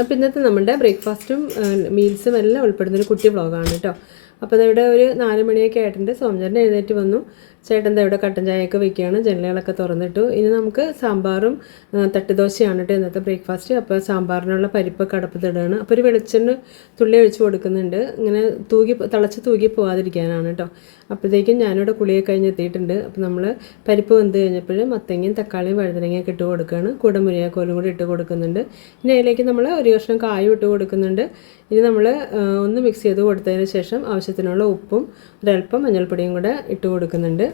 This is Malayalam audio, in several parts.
അപ്പോൾ ഇന്നത്തെ നമ്മുടെ ബ്രേക്ക്ഫാസ്റ്റും മീൽസും എല്ലാം ഉൾപ്പെടുന്ന ഒരു കുട്ടി വ്ളോഗാണ് കേട്ടോ. അപ്പോൾ ഇവിടെ ഒരു നാല് മണിയൊക്കെ ആയിട്ടുണ്ട്. സോമചേട്ടൻ എഴുന്നേറ്റ് വന്നു. ചേട്ടൻ ഇവിടെ കട്ടൻ ചായയൊക്കെ വെക്കുകയാണ്. ജനലുകളൊക്കെ തുറന്നിട്ടു. ഇനി നമുക്ക് സാമ്പാറും തട്ടുദോശയാണ് കേട്ടോ ഇന്നത്തെ ബ്രേക്ക്ഫാസ്റ്റ്. അപ്പോൾ സാമ്പാറിനുള്ള പരിപ്പ് കടപ്പത്തിടുകയാണ്. അപ്പോൾ ഒരു വെളിച്ചെണ്ണ തുള്ളി ഒഴിച്ച് കൊടുക്കുന്നുണ്ട്. ഇങ്ങനെ തൂകി തിളച്ച് തൂകി പോകാതിരിക്കാനാണ് കേട്ടോ. അപ്പോഴത്തേക്കും ഞാനിവിടെ കുളിയൊക്കെ കഴിഞ്ഞ് എത്തിയിട്ടുണ്ട്. അപ്പോൾ നമ്മൾ പരിപ്പ് വെന്ത് കഴിഞ്ഞപ്പോൾ മത്തങ്ങയും തക്കാളിയും വഴുതനങ്ങയൊക്കെ ഇട്ട് കൊടുക്കുകയാണ്. കൂടെ മുരിങ്ങാക്കോലും കൂടി ഇട്ട് കൊടുക്കുന്നുണ്ട്. ഇനി അതിലേക്ക് നമ്മൾ ഒരു കഷ്ണം കായും ഇട്ട് കൊടുക്കുന്നുണ്ട്. ഇനി നമ്മൾ ഒന്ന് മിക്സ് ചെയ്ത് കൊടുത്തതിന് ശേഷം ആവശ്യത്തിനുള്ള ഉപ്പും ഒരല്പം മഞ്ഞൾപ്പൊടിയും കൂടെ ഇട്ട് കൊടുക്കുന്നുണ്ട്.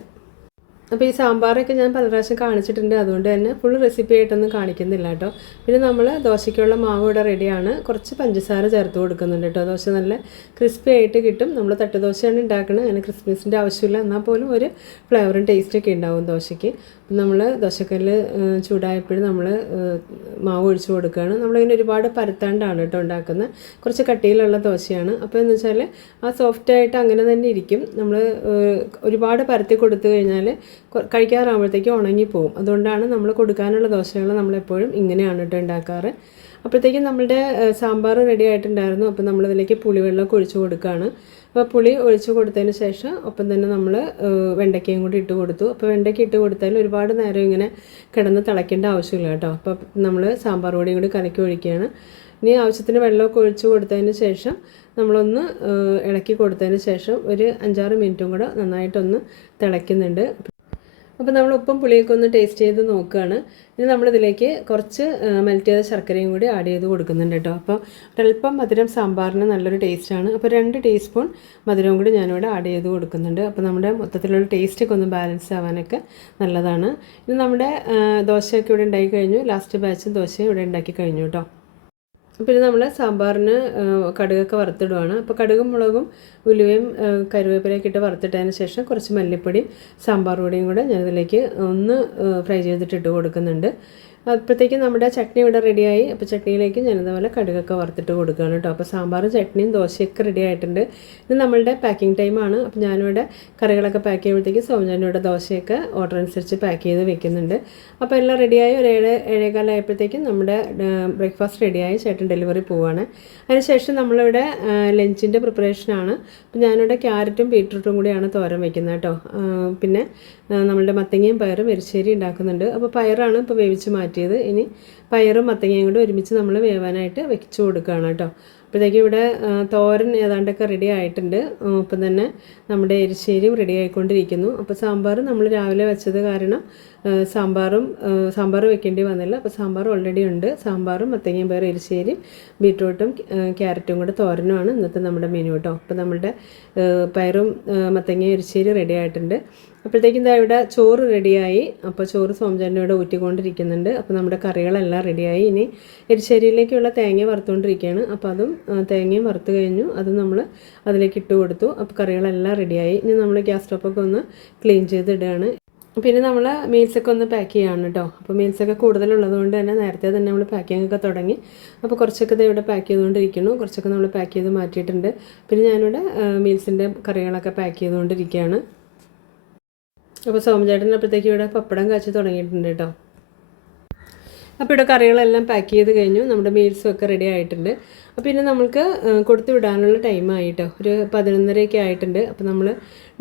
അപ്പോൾ ഈ സാമ്പാറൊക്കെ ഞാൻ പല പ്രാവശ്യം കാണിച്ചിട്ടുണ്ട്. അതുകൊണ്ട് തന്നെ ഫുൾ റെസിപ്പി ആയിട്ടൊന്നും കാണിക്കുന്നില്ല കേട്ടോ. പിന്നെ നമ്മൾ ദോശയ്ക്കുള്ള മാവ് ഇവിടെ റെഡിയാണ് കുറച്ച് പഞ്ചസാര ചേർത്ത് കൊടുക്കുന്നുണ്ട് കേട്ടോ. ദോശ നല്ല ക്രിസ്പി ആയിട്ട് കിട്ടും. നമ്മൾ തട്ടുദോശയാണ് ഉണ്ടാക്കുന്നത് അങ്ങനെ ക്രിസ്മസിന്റെ ആവശ്യമില്ല. എന്നാൽ പോലും ഒരു ഫ്ലേവറും ടേസ്റ്റൊക്കെ ഉണ്ടാവും ദോശയ്ക്ക്. നമ്മൾ ദോശക്കല്ല് ചൂടായപ്പോഴും നമ്മൾ മാവ് ഒഴിച്ച് കൊടുക്കുകയാണ്. നമ്മളിങ്ങനെ ഒരുപാട് പരത്താണ്ടാണ് കേട്ടോ ഉണ്ടാക്കുന്നത്. കുറച്ച് കട്ടിയിലുള്ള ദോശയാണ്. അപ്പോൾ എന്ന് വെച്ചാൽ ആ സോഫ്റ്റായിട്ട് അങ്ങനെ തന്നെ ഇരിക്കും. നമ്മൾ ഒരുപാട് പരത്തി കൊടുത്തു കഴിഞ്ഞാൽ കഴിക്കാറാകുമ്പോഴത്തേക്കും ഉണങ്ങിപ്പോവും. അതുകൊണ്ടാണ് നമ്മൾ കൊടുക്കാനുള്ള ദോശകൾ നമ്മളെപ്പോഴും ഇങ്ങനെയാണ് കേട്ടോ ഉണ്ടാക്കാറ് അപ്പോഴത്തേക്കും നമ്മളുടെ ഏഹ്, സാമ്പാർ റെഡി ആയിട്ടുണ്ടായിരുന്നു. അപ്പോൾ നമ്മളിതിലേക്ക് പുളിവെള്ളമൊക്കെ ഒഴിച്ചു കൊടുക്കുകയാണ് അപ്പോൾ പുളി ഒഴിച്ചു കൊടുത്തതിന് ശേഷം ഒപ്പം തന്നെ നമ്മൾ വെണ്ടയ്ക്കയും കൂടി ഇട്ട് കൊടുത്തു. അപ്പോൾ വെണ്ടയ്ക്ക ഇട്ട് കൊടുത്താൽ ഒരുപാട് നേരം ഇങ്ങനെ കിടന്ന് തിളയ്ക്കേണ്ട ആവശ്യമില്ല കേട്ടോ. അപ്പോൾ നമ്മൾ സാമ്പാർ പൊടിയും കൂടി കലക്കി ഒഴിക്കുകയാണ്. ഇനി ആവശ്യത്തിന് വെള്ളമൊക്കെ ഒഴിച്ചു കൊടുത്തതിന് ശേഷം നമ്മളൊന്ന് ഇളക്കി കൊടുത്തതിന് ശേഷം ഒരു അഞ്ചാറ് മിനിറ്റും കൂടെ നന്നായിട്ടൊന്ന് തിളയ്ക്കുന്നുണ്ട്. അപ്പോൾ നമ്മൾ ഉപ്പും പുളിയൊക്കെ ഒന്ന് ടേസ്റ്റ് ചെയ്ത് നോക്കുകയാണ് ഇനി നമ്മളിതിലേക്ക് കുറച്ച് മെൽറ്റ് ചെയ്ത ശർക്കരയും കൂടി ആഡ് ചെയ്ത് കൊടുക്കുന്നുണ്ട് കേട്ടോ. അപ്പോൾ ഒരല്പം മധുരം സാമ്പാറിന് നല്ലൊരു ടേസ്റ്റാണ് അപ്പോൾ രണ്ട് ടീസ്പൂൺ മധുരവും കൂടി ഞാനിവിടെ ആഡ് ചെയ്ത് കൊടുക്കുന്നുണ്ട്. അപ്പോൾ നമ്മുടെ മൊത്തത്തിലുള്ള ടേസ്റ്റൊക്കെ ഒന്ന് ബാലൻസ് ആവാനൊക്കെ നല്ലതാണ്. ഇനി നമ്മുടെ ദോശയൊക്കെ ഇവിടെ ഉണ്ടാക്കി കഴിഞ്ഞു. ലാസ്റ്റ് ബാച്ച് ദോശ ഇവിടെ ഉണ്ടാക്കി കഴിഞ്ഞു കേട്ടോ. പിന്നെ നമ്മൾ സാമ്പാറിന് കടുകൊക്കെ വറുത്തിടുവാണ്. അപ്പോൾ കടുകും മുളകും ഉലുവയും കരുവേപ്പിലയൊക്കെ ഇട്ട് വറുത്തിട്ടതിന് ശേഷം കുറച്ച് മല്ലിപ്പൊടിയും സാമ്പാർ പൊടിയും കൂടെ ഞാനിതിലേക്ക് ഒന്ന് ഫ്രൈ ചെയ്തിട്ട് ഇട്ട് കൊടുക്കുന്നുണ്ട്. അപ്പോഴത്തേക്കും നമ്മുടെ ചട്നി ഇവിടെ റെഡിയായി. അപ്പോൾ ചട്നിയിലേക്ക് ഞാനിതുപോലെ കടുകൊക്കെ വറുത്തിട്ട് കൊടുക്കുകയാണ് കേട്ടോ. അപ്പോൾ സാമ്പാർ ചട്നിയും ദോശയൊക്കെ റെഡി ആയിട്ടുണ്ട്. ഇത് നമ്മളുടെ പാക്കിംഗ് ടൈമാണ് അപ്പോൾ ഞാനിവിടെ കറികളൊക്കെ പാക്ക് ചെയ്യുമ്പോഴത്തേക്ക് സൗജന്യയുടെ ദോശയൊക്കെ ഓർഡർ അനുസരിച്ച് പാക്ക് ചെയ്ത് വെക്കുന്നുണ്ട്. അപ്പോൾ എല്ലാം റെഡിയായി ഒരു ഏഴ് ഏഴേകാലമായപ്പോഴത്തേക്കും നമ്മുടെ ബ്രേക്ക്ഫാസ്റ്റ് റെഡിയായി ചേട്ടൻ ഡെലിവറി പോവുകയാണ് അതിനുശേഷം നമ്മളിവിടെ ലഞ്ചിന്റെ പ്രിപ്പറേഷനാണ് അപ്പോൾ ഞാനിവിടെ ക്യാരറ്റും ബീട്രൂട്ടും കൂടിയാണ് തോരൻ വെക്കുന്നത് കേട്ടോ. പിന്നെ നമ്മളുടെ മത്തങ്ങയും പയറും എരിശ്ശേരി ഉണ്ടാക്കുന്നുണ്ട്. അപ്പോൾ പയറാണ് ഇപ്പോൾ വേവിച്ച് മാറ്റിയത് ഇനി പയറും മത്തങ്ങയും കൂടി ഒരുമിച്ച് നമ്മൾ വേവാനായിട്ട് വെച്ച് കൊടുക്കുകയാണ് കേട്ടോ. അപ്പോഴത്തേക്കും ഇവിടെ തോരൻ ഏതാണ്ടൊക്കെ റെഡി ആയിട്ടുണ്ട്. അപ്പം തന്നെ നമ്മുടെ എരിശ്ശേരിയും റെഡി ആയിക്കൊണ്ടിരിക്കുന്നു. അപ്പോൾ സാമ്പാർ നമ്മൾ രാവിലെ വെച്ചത് കാരണം സാമ്പാറും സാമ്പാർ വെക്കേണ്ടി വന്നില്ല. അപ്പോൾ സാമ്പാർ ഓൾറെഡി ഉണ്ട്. സാമ്പാറും മത്തങ്ങയും പയറും എരിശ്ശേരിയും ബീട്രൂട്ടും ക്യാരറ്റും കൂടെ തോരനുമാണ് ഇന്നത്തെ നമ്മുടെ മെനു കേട്ടോ അപ്പോൾ നമ്മുടെ പയറും മത്തങ്ങയും എരിശ്ശേരി റെഡി ആയിട്ടുണ്ട്. അപ്പോഴത്തേക്കും ഇതാ ഇവിടെ ചോറ് റെഡിയായി അപ്പോൾ ചോറ് സോംചാന്റെ ഊറ്റിക്കൊണ്ടിരിക്കുന്നുണ്ട്. അപ്പോൾ നമ്മുടെ കറികളെല്ലാം റെഡിയായി ഇനി എരിശ്ശേരിയിലേക്കുള്ള തേങ്ങ വറുത്തുകൊണ്ടിരിക്കുകയാണ് അപ്പോൾ അതും തേങ്ങയും വറുത്ത് കഴിഞ്ഞു. അത് നമ്മൾ അതിലേക്ക് ഇട്ട് കൊടുത്തു. അപ്പോൾ കറികളെല്ലാം റെഡിയായി ഇനി നമ്മൾ ഗ്യാസ് സ്റ്റോപ്പൊക്കെ ഒന്ന് ക്ലീൻ ചെയ്തിടുകയാണ് പിന്നെ നമ്മൾ മീൽസൊക്കെ ഒന്ന് പാക്ക് ചെയ്യാണ് കേട്ടോ അപ്പോൾ മീൽസൊക്കെ കൂടുതലുള്ളത് കൊണ്ട് തന്നെ നേരത്തെ തന്നെ നമ്മൾ പാക്കിംഗ് ഒക്കെ തുടങ്ങി. അപ്പോൾ കുറച്ചൊക്കെ ഇത് ഇവിടെ പാക്ക് ചെയ്തുകൊണ്ടിരിക്കുന്നു. കുറച്ചൊക്കെ നമ്മൾ പാക്ക് ചെയ്ത് മാറ്റിയിട്ടുണ്ട്. പിന്നെ ഞാനിവിടെ മീൽസിന്റെ കറികളൊക്കെ പാക്ക് ചെയ്തുകൊണ്ടിരിക്കുകയാണ്. അപ്പോൾ സോമചേട്ടൻ അപ്പോഴത്തേക്ക് ഇവിടെ പപ്പടം കാച്ചി തുടങ്ങിയിട്ടുണ്ട് കേട്ടോ അപ്പോൾ ഇവിടെ കറികളെല്ലാം പാക്ക് ചെയ്ത് കഴിഞ്ഞു. നമ്മുടെ മീൽസും ഒക്കെ റെഡി ആയിട്ടുണ്ട്. അപ്പോൾ ഇനി നമുക്ക് കൊടുത്തു വിടാനുള്ള ടൈമായിട്ടോ ഒരു പതിനൊന്നരയൊക്കെ ആയിട്ടുണ്ട്. അപ്പോൾ നമ്മൾ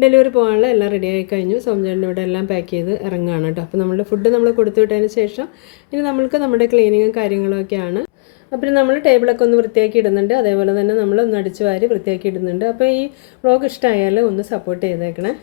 ഡെലിവറി പോകാനുള്ള എല്ലാം റെഡി ആയി കഴിഞ്ഞു. സോമചേട്ടൻ ഇവിടെ എല്ലാം പാക്ക് ചെയ്ത് ഇറങ്ങുകയാണ് കേട്ടോ. അപ്പോൾ നമ്മുടെ ഫുഡ് നമ്മൾ കൊടുത്തു വിട്ടതിന് ശേഷം ഇനി നമ്മൾക്ക് നമ്മുടെ ക്ലീനിങ്ങും കാര്യങ്ങളൊക്കെയാണ്. അപ്പോൾ നമ്മൾ ടേബിളൊക്കെ ഒന്ന് വൃത്തിയാക്കി ഇടുന്നുണ്ട്. അതേപോലെ തന്നെ നമ്മൾ ഒന്ന് അടിച്ചു വാരി വൃത്തിയാക്കി ഇടുന്നുണ്ട്. അപ്പോൾ ഈ വ്ളോഗ് ഇഷ്ടമായാൽ ഒന്ന് സപ്പോർട്ട് ചെയ്തേക്കണേ.